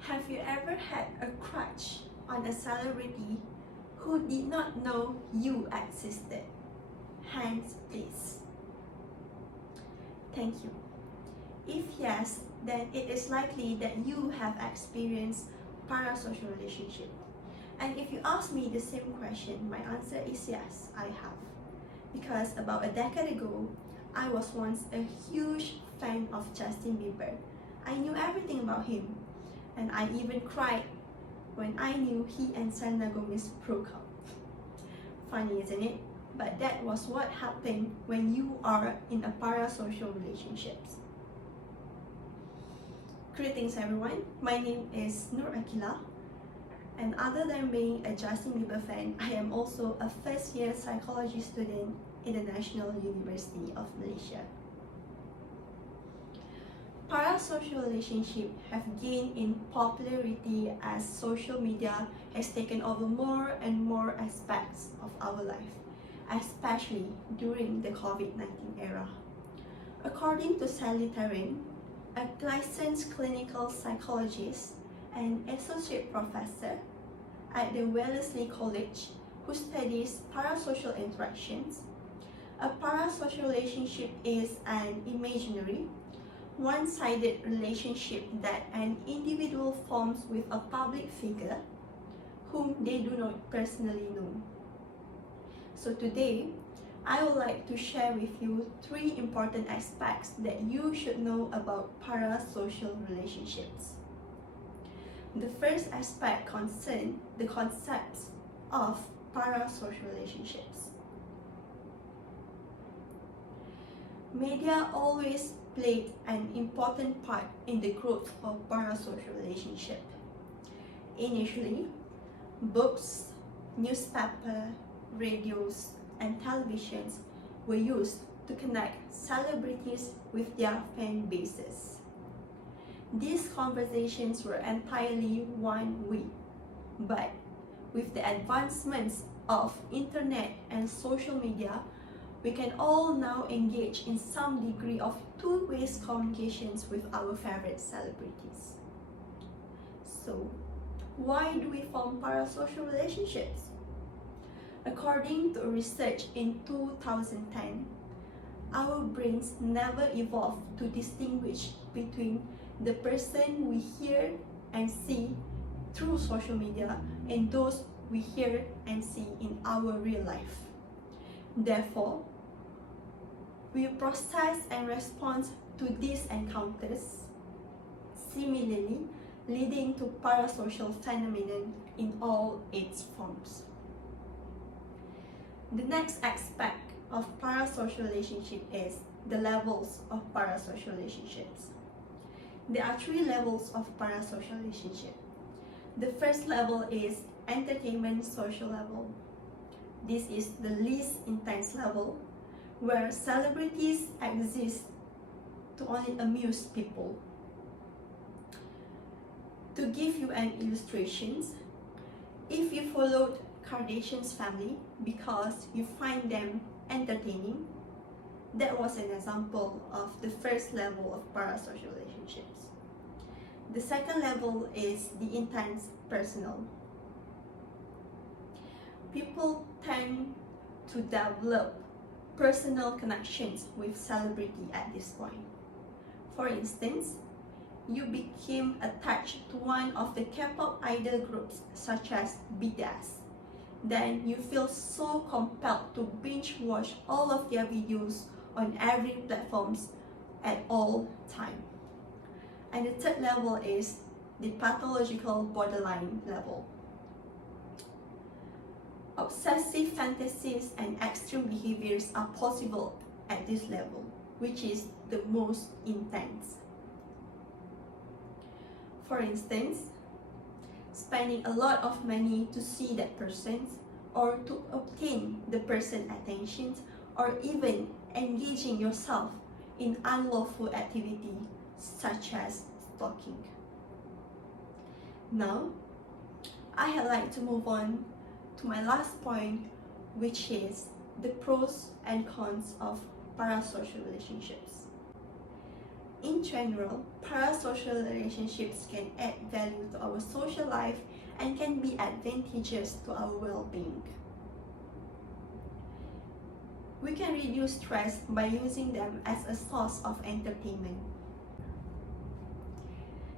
Have you ever had a crush on a celebrity who did not know you existed? Hands, please. Thank you. If yes, then it is likely that you have experienced parasocial relationship. And if you ask me the same question, my answer is yes, I have. Because about a decade ago, I was once a huge fan of Justin Bieber. I knew everything about him, and I even cried when I knew he and Selena Gomez broke up. Funny, isn't it? But that was what happened when you are in a parasocial relationships. Greetings everyone, my name is Aqilah, and other than being a Justin Bieber fan, I am also a first-year psychology student in the National University of Malaysia. Parasocial relationships have gained in popularity as social media has taken over more and more aspects of our life, especially during the COVID-19 era. According to Sally Taryn, a licensed clinical psychologist and associate professor at the Wellesley College who studies parasocial interactions, a parasocial relationship is an imaginary, one-sided relationship that an individual forms with a public figure whom they do not personally know. So today, I would like to share with you 3 important aspects that you should know about parasocial relationships. The first aspect concerns the concepts of parasocial relationships. Media always played an important part in the growth of parasocial relationship. Initially, books, newspaper, radios, and televisions were used to connect celebrities with their fan bases. These conversations were entirely one-way, but with the advancements of internet and social media, we can all now engage in some degree of two-way communications with our favorite celebrities. So, why do we form parasocial relationships? According to research in 2010, our brains never evolved to distinguish between the person we hear and see through social media and those we hear and see in our real life. Therefore, we process and respond to these encounters, similarly leading to parasocial phenomenon in all its forms. The next aspect of parasocial relationship is the levels of parasocial relationships. There are 3 levels of parasocial relationship. The first level is entertainment social level. This is the least intense level, where celebrities exist to only amuse people. To give you an illustration, if you followed Kardashian's family because you find them entertaining, that was an example of the first level of parasocial relationships. The second level is the intense personal. People tend to develop personal connections with celebrity at this point. For instance, you became attached to one of the K-pop idol groups such as BTS. Then you feel so compelled to binge watch all of their videos on every platforms at all time. And the third level is the pathological borderline level. Obsessive fantasies and extreme behaviors are possible at this level, which is the most intense. For instance, spending a lot of money to see that person or to obtain the person's attention, or even engaging yourself in unlawful activity such as stalking. Now, I'd like to move on to my last point, which is the pros and cons of parasocial relationships. In general, parasocial relationships can add value to our social life and can be advantageous to our well-being. We can reduce stress by using them as a source of entertainment.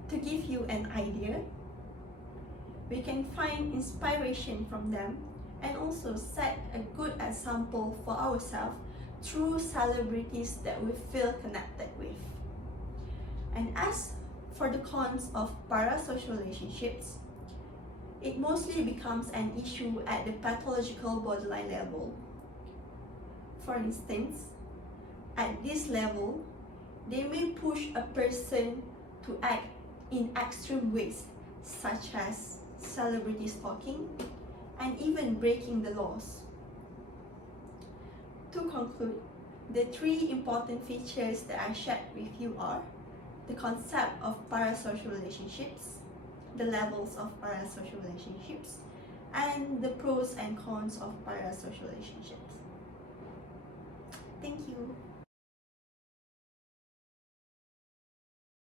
To give you an idea, we can find inspiration from them and also set a good example for ourselves through celebrities that we feel connected with. And as for the cons of parasocial relationships, it mostly becomes an issue at the pathological borderline level. For instance, at this level, they may push a person to act in extreme ways, such as celebrity stalking and even breaking the laws. To conclude, the three important features that I shared with you are the concept of parasocial relationships, the levels of parasocial relationships, and the pros and cons of parasocial relationships. Thank you.